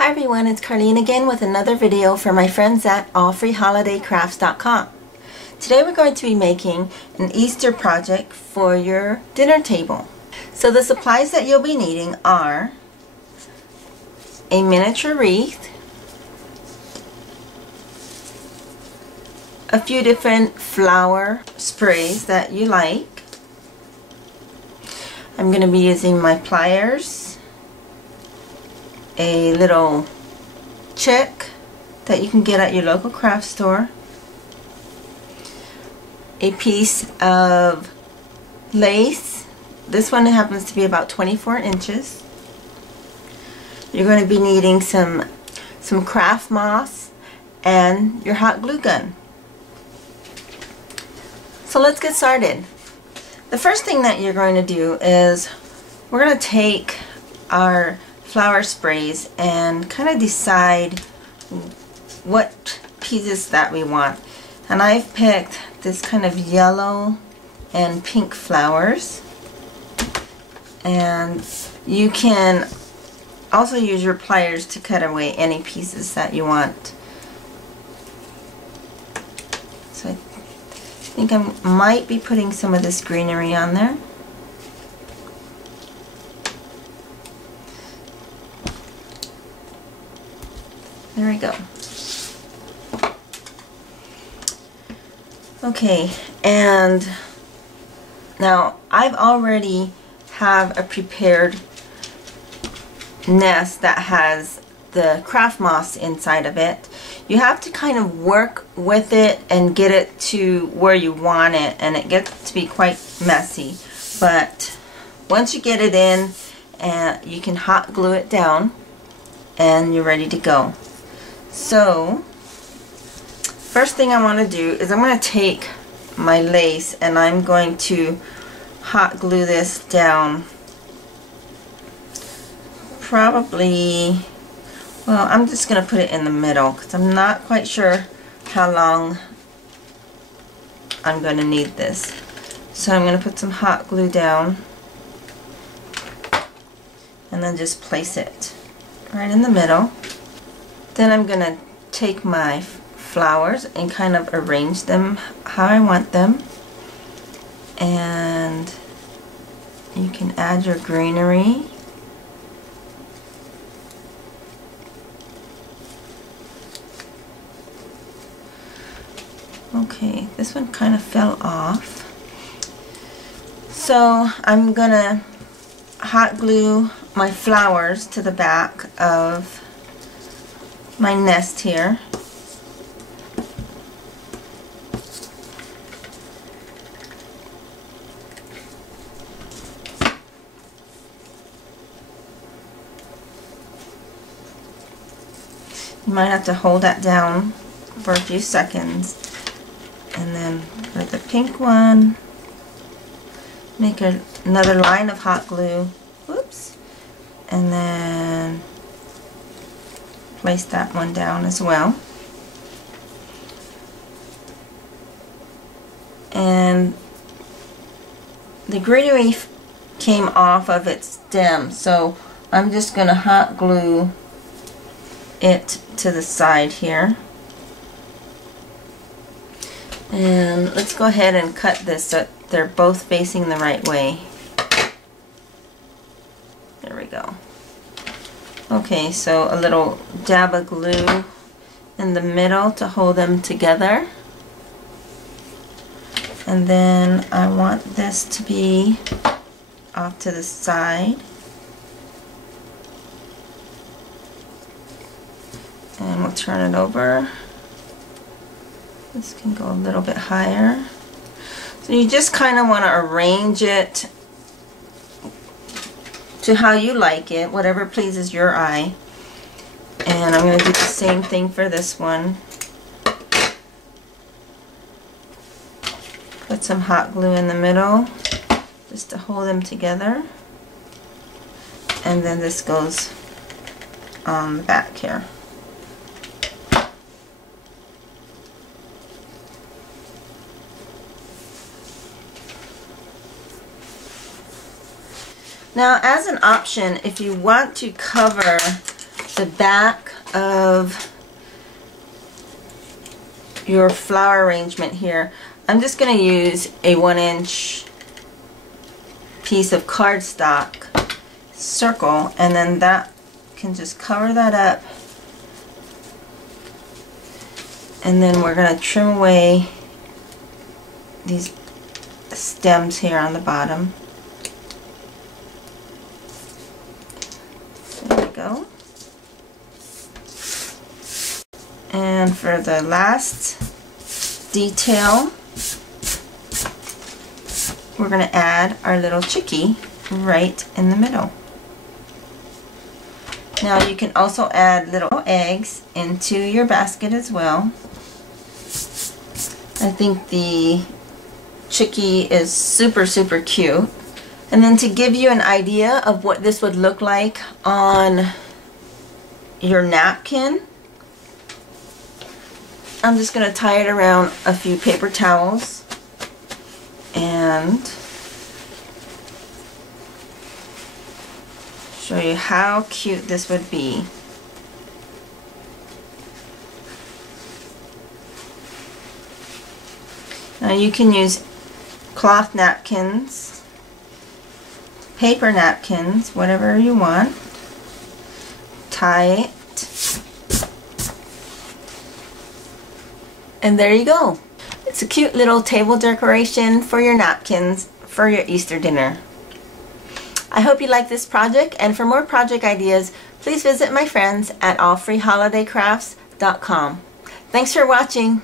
Hi everyone, it's Carlene again with another video for my friends at allfreeholidaycrafts.com. Today we're going to be making an Easter project for your dinner table. So the supplies that you'll be needing are a miniature wreath, a few different flower sprays that you like. I'm going to be using my pliers, a little check that you can get at your local craft store, a piece of lace. This one happens to be about 24 inches. You're going to be needing some craft moss and your hot glue gun. So let's get started. The first thing that you're going to do is we're going to take our flower sprays and kind of decide what pieces that we want. And I've picked this kind of yellow and pink flowers, and you can also use your pliers to cut away any pieces that you want. So I think I might be putting some of this greenery on there. There we go. Okay, and now I've already have a prepared nest that has the craft moss inside of it. You have to kind of work with it and get it to where you want it, and it gets to be quite messy. But once you get it in, you can hot glue it down and you're ready to go. So first thing I want to do is I'm going to take my lace and I'm going to hot glue this down. Probably, well, I'm just going to put it in the middle because I'm not quite sure how long I'm going to need this. So I'm going to put some hot glue down and then just place it right in the middle. Then I'm going to take my flowers and kind of arrange them how I want them. And you can add your greenery. Okay, this one kind of fell off. So I'm going to hot glue my flowers to the back of my nest here. You might have to hold that down for a few seconds, and then for the pink one, make another line of hot glue. Whoops, and then place that one down as well. And the greenery came off of its stem, so I'm just going to hot glue it to the side here. And let's go ahead and cut this so they're both facing the right way. There we go. Okay, so a little dab of glue in the middle to hold them together. And then I want this to be off to the side. And we'll turn it over. This can go a little bit higher. So you just kind of want to arrange it to how you like it, whatever pleases your eye. And I'm going to do the same thing for this one. Put some hot glue in the middle just to hold them together. And then this goes on the back here. Now, as an option, if you want to cover the back of your flower arrangement here, I'm just going to use a 1-inch piece of cardstock circle, and then that can just cover that up, and then we're going to trim away these stems here on the bottom. There we go. And for the last detail, we're going to add our little chickie right in the middle. Now you can also add little eggs into your basket as well. I think the chickie is super cute. And then to give you an idea of what this would look like on your napkin, I'm just going to tie it around a few paper towels and show you how cute this would be. Now you can use cloth napkins, paper napkins, whatever you want. Tie it. And there you go. It's a cute little table decoration for your napkins for your Easter dinner. I hope you like this project, and for more project ideas, please visit my friends at allfreeholidaycrafts.com. Thanks for watching.